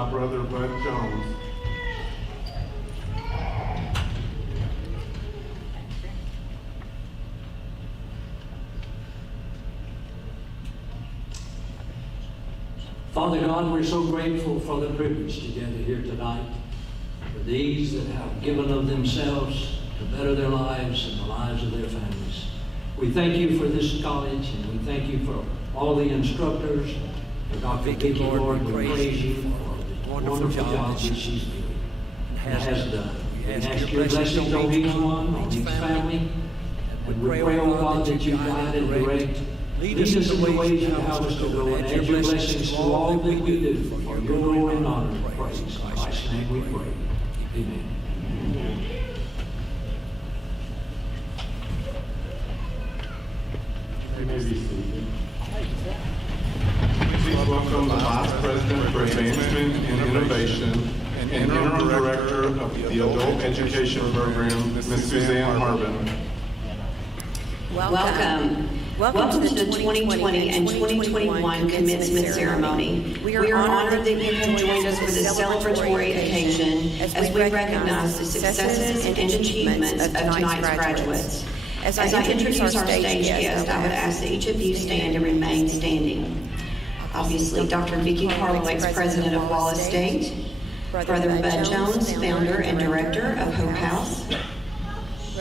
my brother Bud Jones. Father God, we're so grateful for the privilege to gather here tonight, for these that have given of themselves to better their lives and the lives of their families. We thank you for this college, and we thank you for all the instructors, for Dr. Vicky, Lord, we praise you for the wonderful job that she's doing and has done. We ask your blessings on each one, on each family, and we pray, oh God, that you guide and direct. Lead us in the ways you have us to go, and add your blessings to all that we do, for your glory and honor and praise. In Christ's name we pray. Amen. You may be seated. Please welcome the Vice President for Advancement and Innovation and Interim Director of the Adult Education Program, Ms. Suzanne Harbin. Welcome to the 2020 and 2021 commencement ceremony. We are honored that you have joined us for this celebratory occasion as we recognize the successes and achievements of tonight's graduates. As I introduce our stage guest, I would ask that each of you stand and remain standing. Obviously, Dr. Vicky Karlowicz, President of Wallace State, Brother Bud Jones, Founder and Director of Hope House,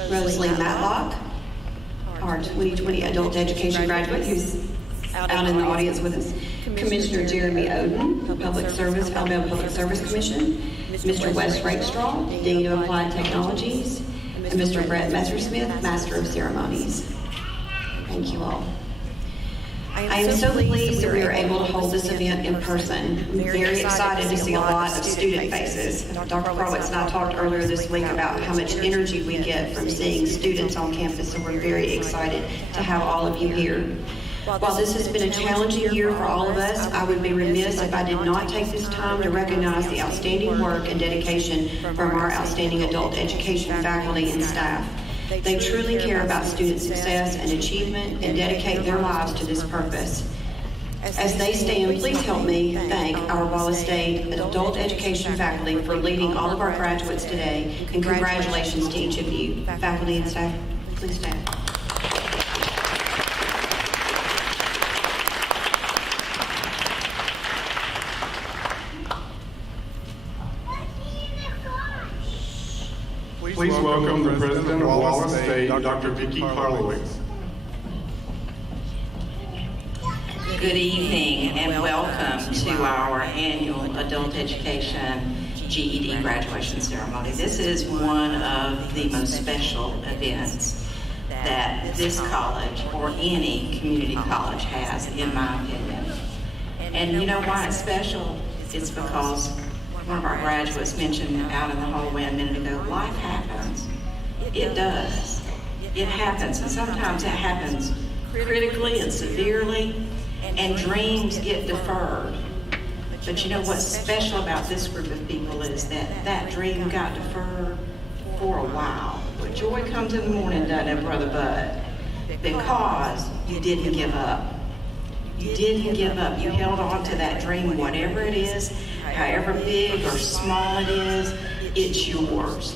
Rosalie Matlock, our 2020 adult education graduate who's out in the audience with us, Commissioner Jeremy Oden, Alabama Public Service Commission, Mr. Wes Rakestraw, Dean of Applied Technologies, and Mr. Brett Messersmith, Master of Ceremonies. Thank you all. I am so pleased that we are able to hold this event in person. I'm very excited to see a lot of student faces. Dr. Karlowicz and I talked earlier this week about how much energy we get from seeing students on campus, and we're very excited to have all of you here. While this has been a challenging year for all of us, I would be remiss if I did not take this time to recognize the outstanding work and dedication from our outstanding adult education faculty and staff. They truly care about student success and achievement and dedicate their lives to this purpose. As they stand, please help me thank our Wallace State adult education faculty for leading all of our graduates today, and congratulations to each of you. Faculty and staff, please stand. Please welcome the President of Wallace State, Dr. Vicky Karlowicz. Good evening and welcome to our annual Adult Education GED graduation ceremony. This is one of the most special events that this college or any community college has, in my opinion. And you know why it's special? It's because one of our graduates mentioned out in the hallway a minute ago, life happens. It does. It happens, and sometimes it happens critically and severely, and dreams get deferred. But you know what's special about this group of people is that that dream got deferred for a while. But joy comes in the morning, doesn't it, Brother Bud? Because you didn't give up. You didn't give up. You held on to that dream, whatever it is, however big or small it is, it's yours.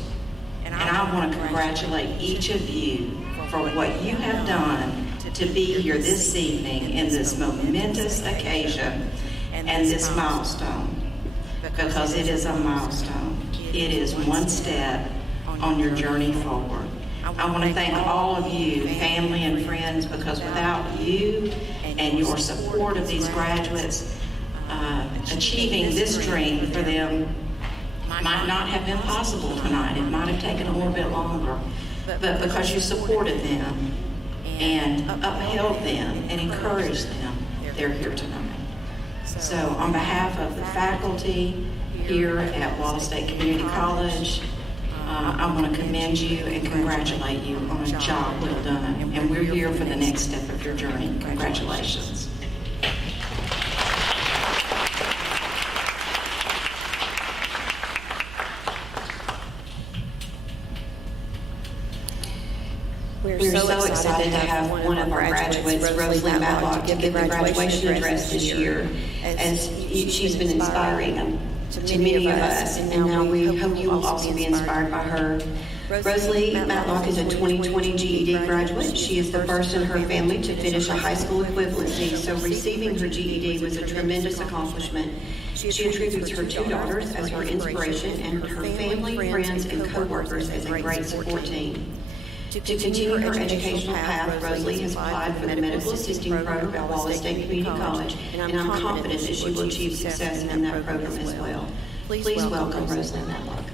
And I want to congratulate each of you for what you have done to be here this evening in this momentous occasion and this milestone, because it is a milestone. It is one step on your journey forward. I want to thank all of you, family and friends, because without you and your support of these graduates, achieving this dream for them might not have been possible tonight. It might have taken a little bit longer. But because you supported them and upheld them and encouraged them, they're here tonight. So on behalf of the faculty here at Wallace State Community College, I want to commend you and congratulate you on a job well done. And we're here for the next step of your journey. Congratulations. We're so excited to have one of our graduates, Rosalie Matlock, to give the graduation address this year, as she's been inspiring to many of us, and now we hope you will also be inspired by her. Rosalie Matlock is a 2020 GED graduate. She is the first in her family to finish a high school equivalency, so receiving her GED was a tremendous accomplishment. She attributes her two daughters as her inspiration and her family, friends, and co-workers as a great support team. To continue her educational path, Rosalie has applied for the medical assisting program at Wallace State Community College, and I'm confident that she will achieve success in that program as well. Please welcome Rosalie Matlock.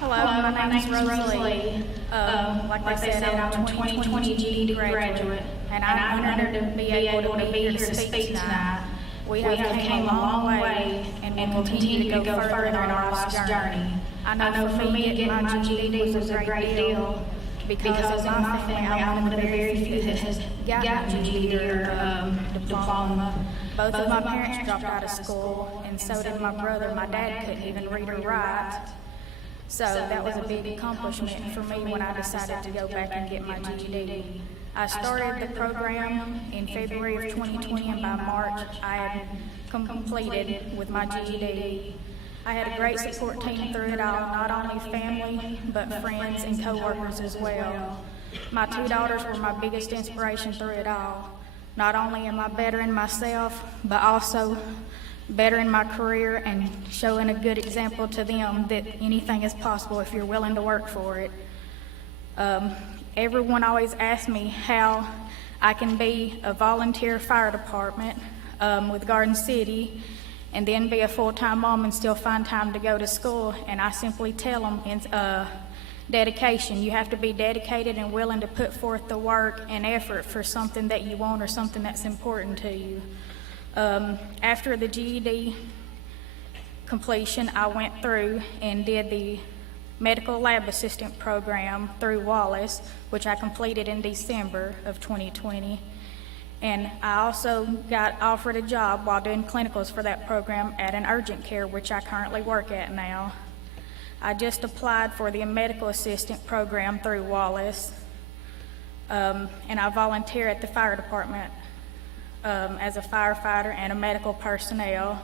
Hello, my name is Rosalie. Like I said, I'm a 2020 GED graduate, and I'm honored to be able to be here to speak tonight. We have came a long way and will continue to go further in our life's journey. I know for me, getting my GED was a great deal because in my family, I'm one of the very few that has gotten GED or diploma. Both of my parents dropped out of school, and so did my brother. My dad couldn't even read or write. So that was a big accomplishment for me when I decided to go back and get my GED. I started the program in February of 2020, and by March I had completed with my GED. I had a great support team through it all, not only family, but friends and co-workers as well. My two daughters were my biggest inspiration through it all. Not only am I bettering myself, but also bettering my career and showing a good example to them that anything is possible if you're willing to work for it. Everyone always asks me how I can be a volunteer fire department with Garden City and then be a full-time mom and still find time to go to school, and I simply tell them it's dedication. You have to be dedicated and willing to put forth the work and effort for something that you want or something that's important to you. After the GED completion, I went through and did the medical lab assistant program through Wallace, which I completed in December of 2020. And I also got offered a job while doing clinicals for that program at an urgent care, which I currently work at now. I just applied for the medical assistant program through Wallace, and I volunteer at the fire department as a firefighter and a medical personnel.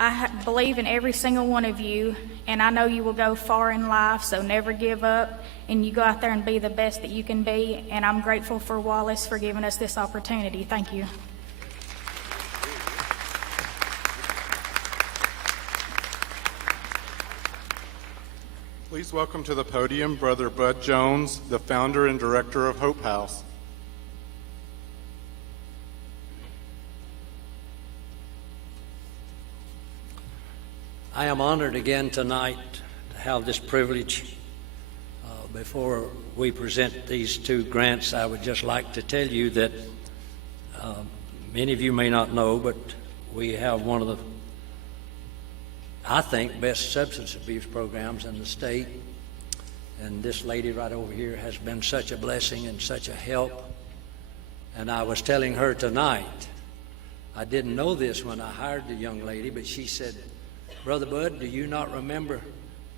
I believe in every single one of you, and I know you will go far in life, so never give up, and you go out there and be the best that you can be, and I'm grateful for Wallace for giving us this opportunity. Thank you. Please welcome to the podium Brother Bud Jones, the founder and director of Hope House. I am honored again tonight to have this privilege. Before we present these two grants, I would just like to tell you that many of you may not know, but we have one of the, I think, best substance abuse programs in the state. And this lady right over here has been such a blessing and such a help. And I was telling her tonight, I didn't know this when I hired the young lady, but she said, "Brother Bud, do you not remember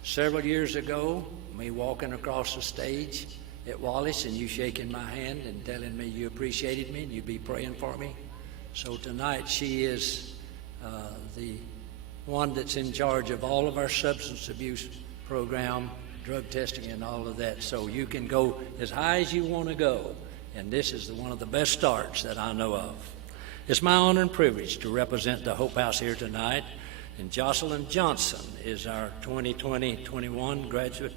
several years ago me walking across the stage at Wallace and you shaking my hand and telling me you appreciated me and you'd be praying for me?" So tonight she is the one that's in charge of all of our substance abuse program, drug testing and all of that. So you can go as high as you want to go, and this is one of the best starts that I know of. It's my honor and privilege to represent the Hope House here tonight. And Jocelyn Johnson is our 2020-21 graduate.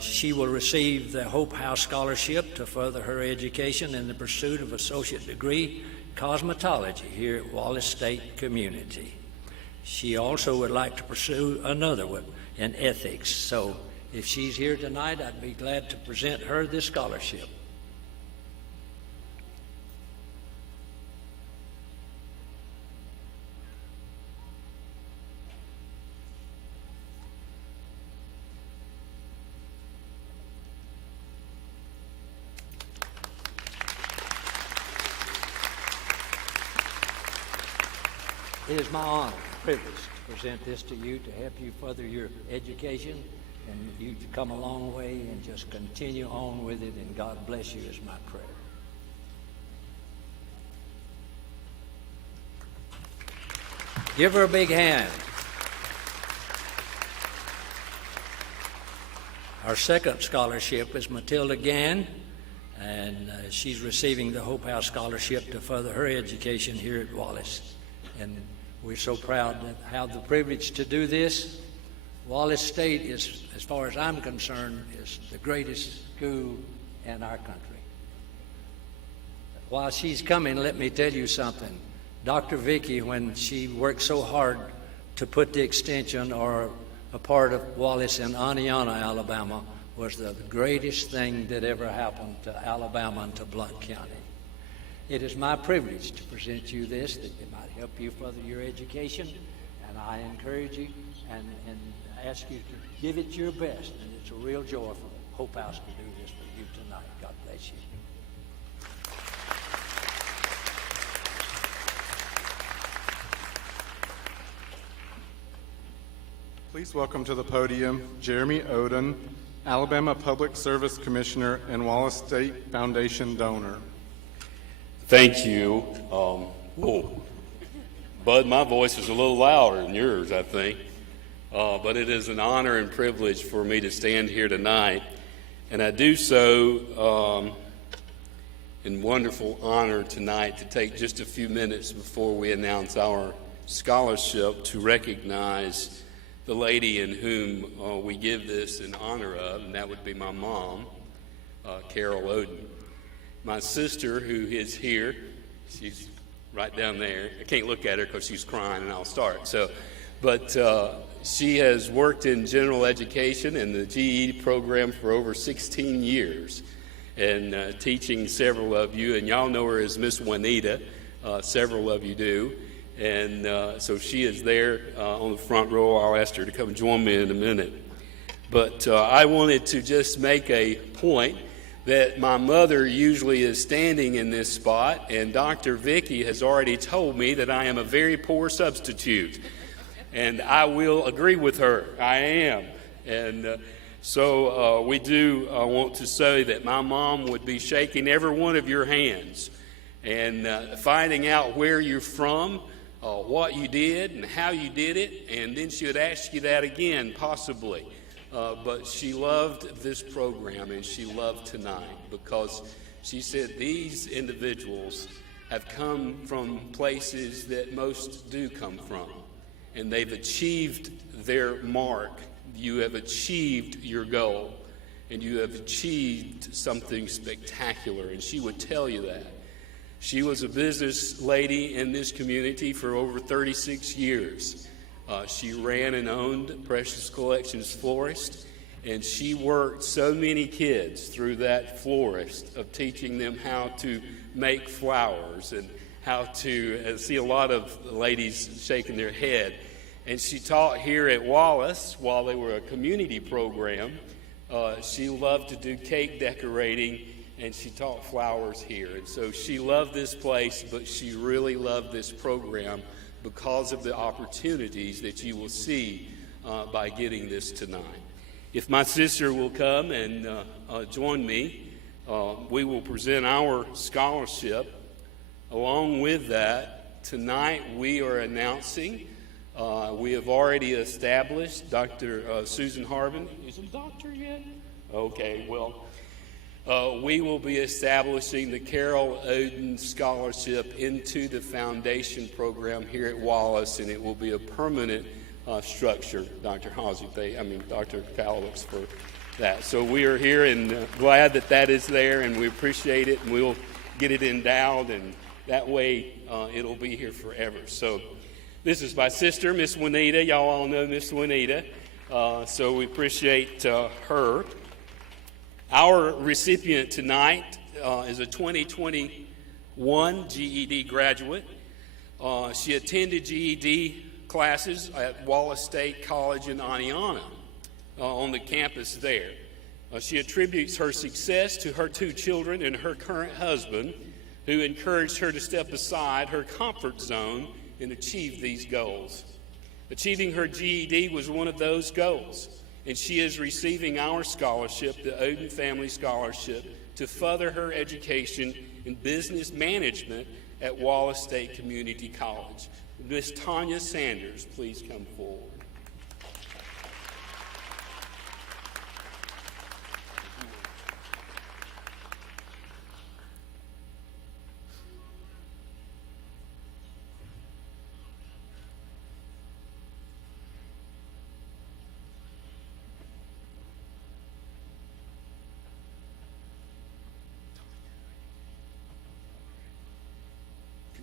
She will receive the Hope House Scholarship to further her education in the pursuit of associate degree cosmetology here at Wallace State Community. She also would like to pursue another one in ethics. So if she's here tonight, I'd be glad to present her this scholarship. It is my honor and privilege to present this to you to help you further your education and you've come a long way, and just continue on with it, and God bless you is my prayer. Give her a big hand. Our second scholarship is Matilda Gann, and she's receiving the Hope House Scholarship to further her education here at Wallace. And we're so proud to have the privilege to do this. Wallace State is, as far as I'm concerned, is the greatest school in our country. While she's coming, let me tell you something. Dr. Vicky, when she worked so hard to put the extension or a part of Wallace in Aniana, Alabama, was the greatest thing that ever happened to Alabama and to Blount County. It is my privilege to present you this, that it might help you further your education, and I encourage you and ask you to give it your best, and it's a real joy for Hope House to do this for you tonight. God bless you. Please welcome to the podium Jeremy Oden, Alabama Public Service Commissioner and Wallace State Foundation donor. Thank you. Whoa. Bud, my voice is a little louder than yours, I think. But it is an honor and privilege for me to stand here tonight. And I do so in wonderful honor tonight to take just a few minutes before we announce our scholarship to recognize the lady in whom we give this in honor of, and that would be my mom, Carol Oden. My sister, who is here, she's right down there. I can't look at her because she's crying and I'll start. But she has worked in general education and the GED program for over 16 years and teaching several of you, and y'all know her as Miss Juanita, several of you do. And so she is there on the front row. I'll ask her to come join me in a minute. But I wanted to just make a point that my mother usually is standing in this spot, and Dr. Vicky has already told me that I am a very poor substitute. And I will agree with her. I am. And so we do want to say that my mom would be shaking every one of your hands and finding out where you're from, what you did and how you did it, and then she would ask you that again, possibly. But she loved this program, and she loved tonight because she said these individuals have come from places that most do come from, and they've achieved their mark. You have achieved your goal, and you have achieved something spectacular, and she would tell you that. She was a business lady in this community for over 36 years. She ran and owned Precious Collections Florist, and she worked so many kids through that florist of teaching them how to make flowers and how to see a lot of ladies shaking their head. And she taught here at Wallace while they were a community program. She loved to do cake decorating, and she taught flowers here. And so she loved this place, but she really loved this program because of the opportunities that you will see by getting this tonight. If my sister will come and join me, we will present our scholarship. Along with that, tonight we are announcing, we have already established Dr. Susan Harbin. Is a doctor yet? Okay, well, we will be establishing the Carol Oden Scholarship into the foundation program here at Wallace, and it will be a permanent structure. Dr. Kalowitz for that. So we are here and glad that that is there, and we appreciate it, and we'll get it endowed, and that way it'll be here forever. So this is my sister, Miss Juanita. Y'all all know Miss Juanita, so we appreciate her. Our recipient tonight is a 2021 GED graduate. She attended GED classes at Wallace State College in Aniana on the campus there. She attributes her success to her 2 children and her current husband, who encouraged her to step aside her comfort zone and achieve these goals. Achieving her GED was one of those goals. and she is receiving our scholarship, the Oden Family Scholarship, to further her education in business management at Wallace State Community College. Miss Tanya Sanders, please come forward.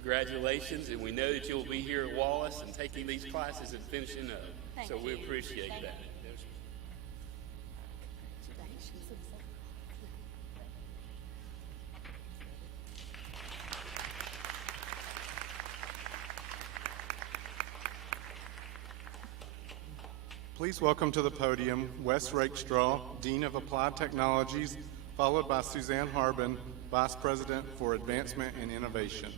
Congratulations, and we know that you'll be here at Wallace and taking these classes and finishing up. So we appreciate that. Please welcome to the podium Wes Rakestraw, Dean of Applied Technologies, followed by Suzanne Harbin, Vice President for Advancement and Innovation.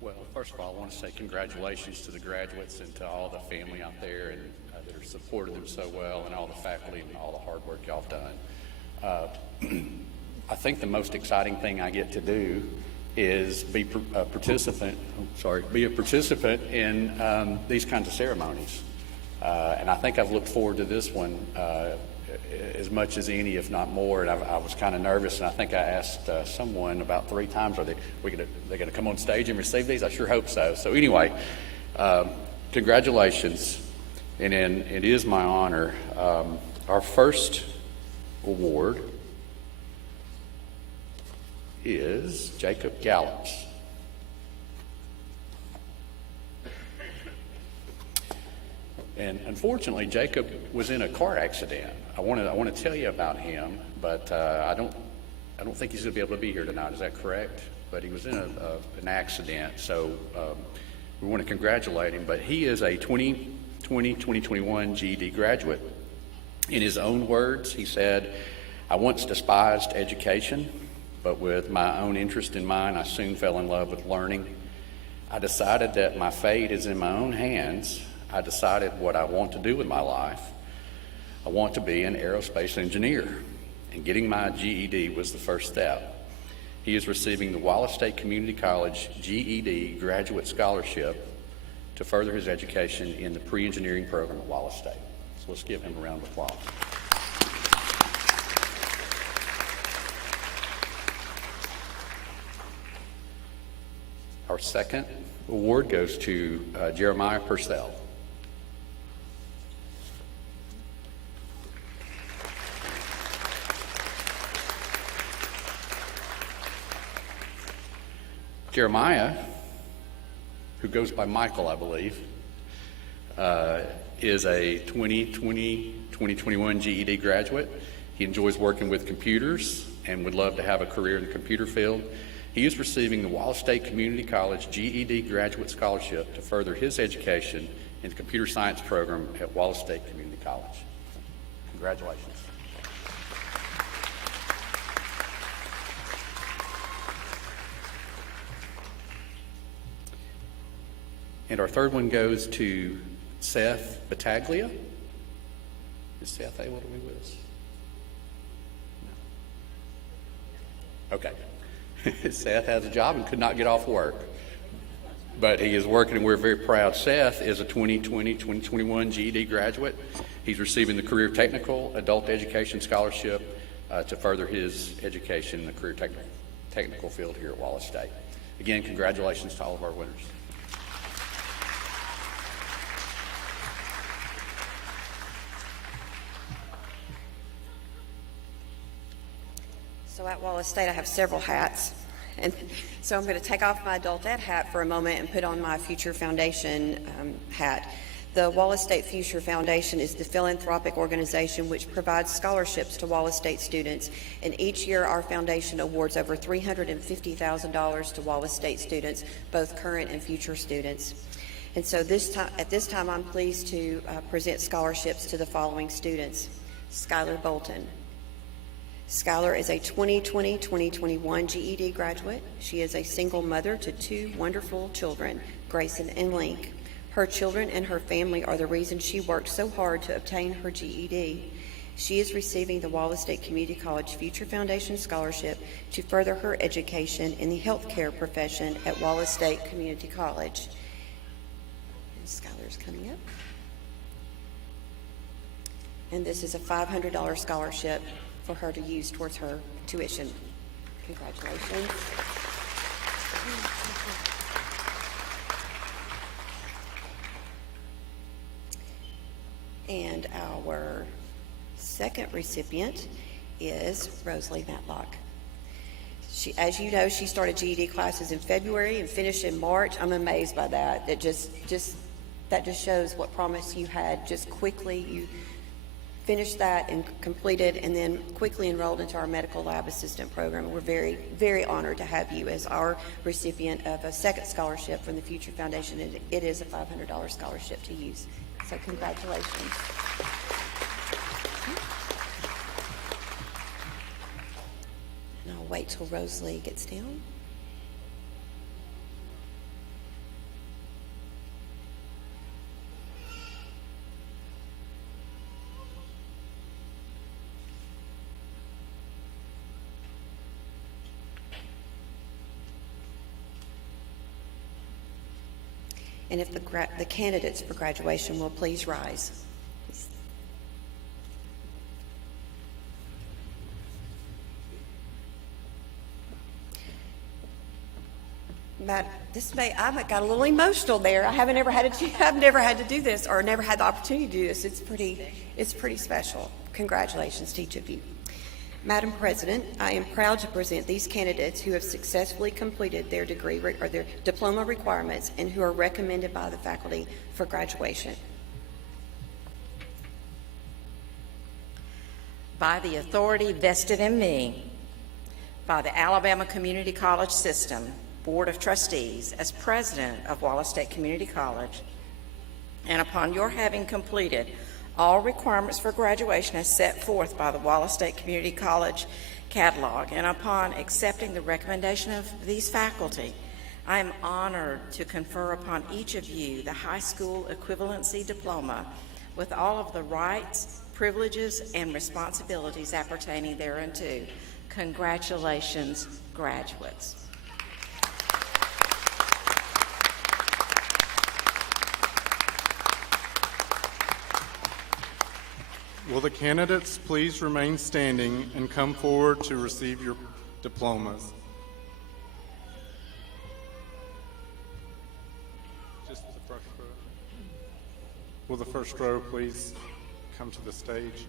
Well, first of all, I want to say congratulations to the graduates and to all the family out there and that have supported them so well, and all the faculty and all the hard work y'all have done. I think the most exciting thing I get to do is be a participant in these kinds of ceremonies. And I think I've looked forward to this one as much as any, if not more. And I was kind of nervous, and I think I asked someone about 3 times, are they going to come on stage and receive these? I sure hope so. So anyway, congratulations, and it is my honor. Our first award is Jacob Gallops. And unfortunately, Jacob was in a car accident. I want to tell you about him, but I don't think he's going to be able to be here tonight. Is that correct? But he was in an accident, so we want to congratulate him. But he is a 2020-2021 GED graduate. In his own words, he said, "I once despised education, but with my own interest in mind, I soon fell in love with learning. I decided that my fate is in my own hands. I decided what I want to do with my life. I want to be an aerospace engineer, and getting my GED was the first step." He is receiving the Wallace State Community College GED Graduate Scholarship to further his education in the pre-engineering program at Wallace State. So let's give him a round of applause. Our second award goes to Jeremiah Purcell. Jeremiah, who goes by Michael, I believe, is a 2020-2021 GED graduate. He enjoys working with computers and would love to have a career in the computer field. He is receiving the Wallace State Community College GED Graduate Scholarship to further his education in the computer science program at Wallace State Community College. Congratulations. And our third one goes to Seth Battaglia. Is Seth able to be with us? No. Okay. Seth has a job and could not get off work, but he is working, and we're very proud. Seth is a 2020-2021 GED graduate. He's receiving the Career Technical Adult Education Scholarship to further his education in the career technical field here at Wallace State. Again, congratulations to all of our winners. So at Wallace State, I have several hats. And so I'm going to take off my adult ed hat for a moment and put on my Future Foundation hat. The Wallace State Future Foundation is the philanthropic organization which provides scholarships to Wallace State students. And each year, our foundation awards over $350,000 to Wallace State students, both current and future students. And so at this time, I'm pleased to present scholarships to the following students. Skylar Bolton. Skylar is a 2020-2021 GED graduate. She is a single mother to 2 wonderful children, Grayson and Link. Her children and her family are the reason she worked so hard to obtain her GED. She is receiving the Wallace State Community College Future Foundation Scholarship to further her education in the healthcare profession at Wallace State Community College. And Skylar's coming up. And this is a $500 scholarship for her to use towards her tuition. Congratulations. And our second recipient is Rosalie Matlock. As you know, she started GED classes in February and finished in March. I'm amazed by that. That just shows what promise you had. Just quickly, you finished that and completed, and then quickly enrolled into our medical lab assistant program. We're very, very honored to have you as our recipient of a second scholarship from the Future Foundation. It is a $500 scholarship to use. So congratulations. And I'll wait till Rosalie gets down. And if the candidates for graduation will please rise. Matt, I got a little emotional there. I've never had to do this, or never had the opportunity to do this. It's pretty special. Congratulations to each of you. Madam President, I am proud to present these candidates who have successfully completed their degree or their diploma requirements and who are recommended by the faculty for graduation. By the authority vested in me by the Alabama Community College System Board of Trustees as President of Wallace State Community College, and upon your having completed all requirements for graduation as set forth by the Wallace State Community College catalog, and upon accepting the recommendation of these faculty, I am honored to confer upon each of you the high school equivalency diploma with all of the rights, privileges, and responsibilities appertaining thereunto. Congratulations, graduates. Will the candidates please remain standing and come forward to receive your diplomas? Just the first row. Will the first row please come to the stage?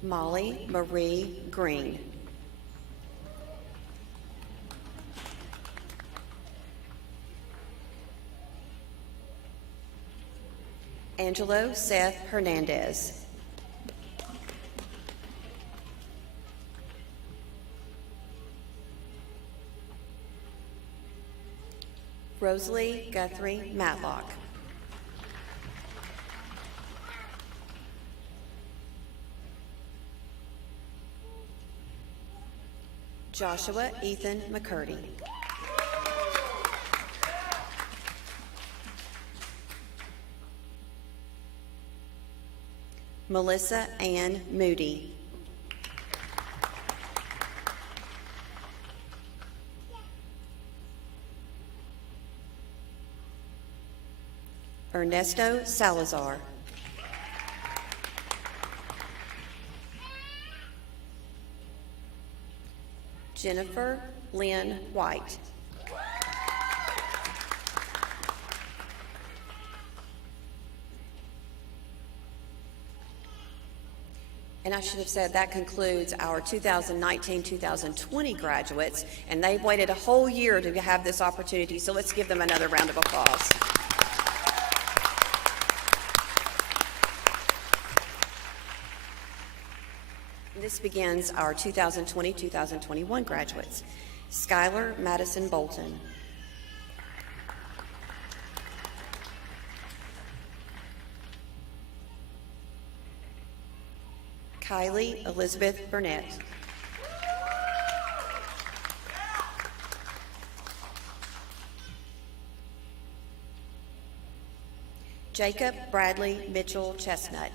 Molly Marie Green. Angelo Seth Hernandez. Rosalie Guthrie Matlock. Joshua Ethan McCurdy. Melissa Ann Moody. Ernesto Salazar. Jennifer Lynn White. And I should have said that concludes our 2019-2020 graduates, and they've waited a whole year to have this opportunity, so let's give them another round of applause. This begins our 2020-2021 graduates. Skylar Madison Bolton. Kylie Elizabeth Burnett. Jacob Bradley Mitchell Chestnut.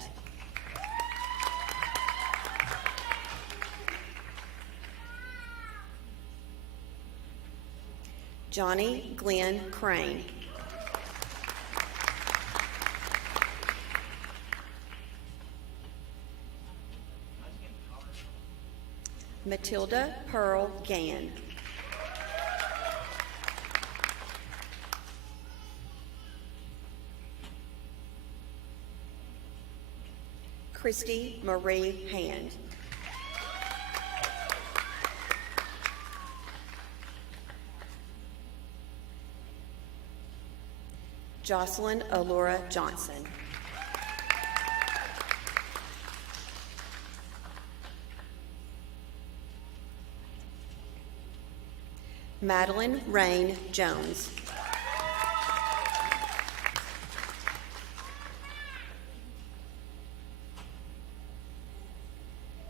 Johnny Glenn Crane. Matilda Pearl Gann. Christy Marie Hand. Jocelyn Allura Johnson. Madeline Rain Jones.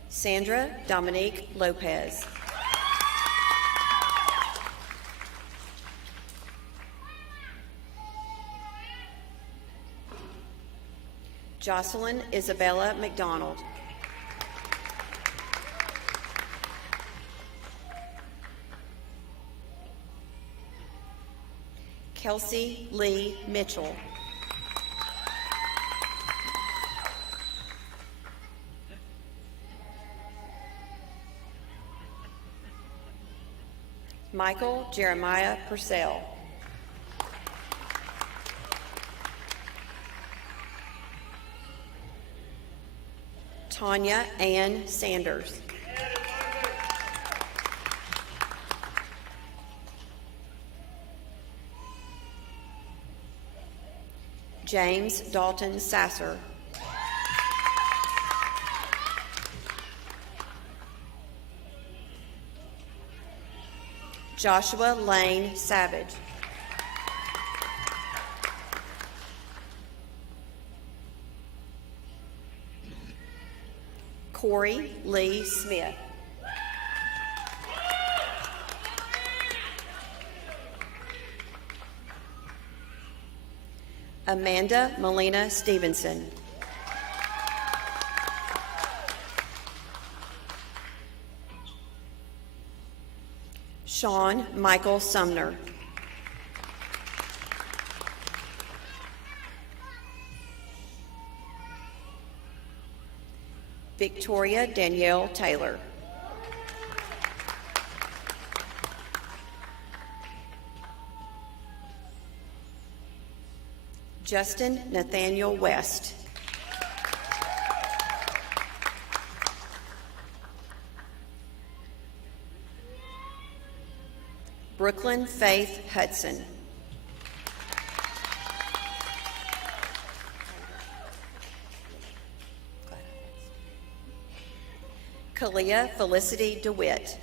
Sandra Dominique Lopez. Jocelyn Isabella McDonald. Kelsey Lee Mitchell. Michael Jeremiah Purcell. Tanya Ann Sanders. James Dalton Sasser. Joshua Lane Savage. Corey Lee Smith. Amanda Melina Stevenson. Sean Michael Sumner. Victoria Danielle Taylor. Justin Nathaniel West. Brooklyn Faith Hudson. Kalia Felicity DeWitt.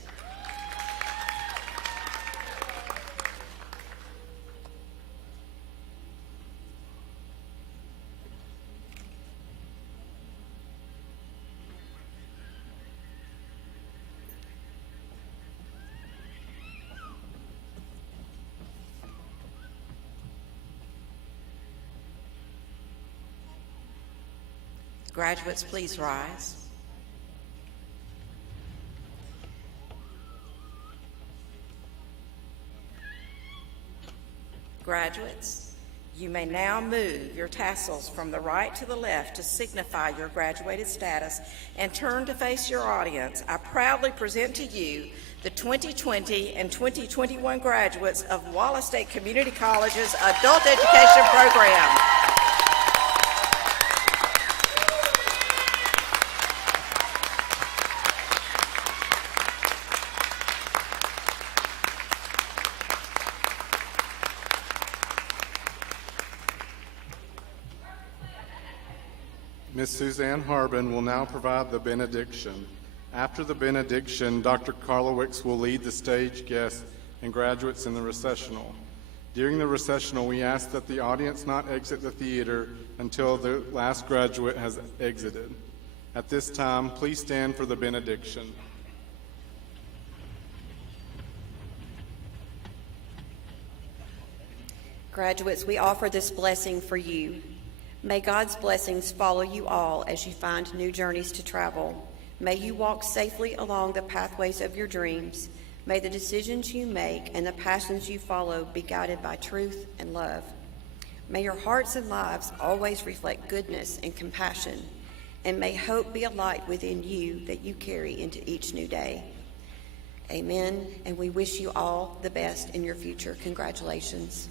Graduates, please rise. Graduates, you may now move your tassels from the right to the left to signify your graduated status and turn to face your audience. I proudly present to you the 2020 and 2021 graduates of Wallace State Community College's Adult Education Program. Ms. Suzanne Harbin will now provide the benediction. After the benediction, Dr. Karlowicz will lead the stage guests and graduates in the recessional. During the recessional, we ask that the audience not exit the theater until the last graduate has exited. At this time, please stand for the benediction. Graduates, we offer this blessing for you. May God's blessings follow you all as you find new journeys to travel. May you walk safely along the pathways of your dreams. May the decisions you make and the passions you follow be guided by truth and love. May your hearts and lives always reflect goodness and compassion. And may hope be a light within you that you carry into each new day. Amen. And we wish you all the best in your future. Congratulations.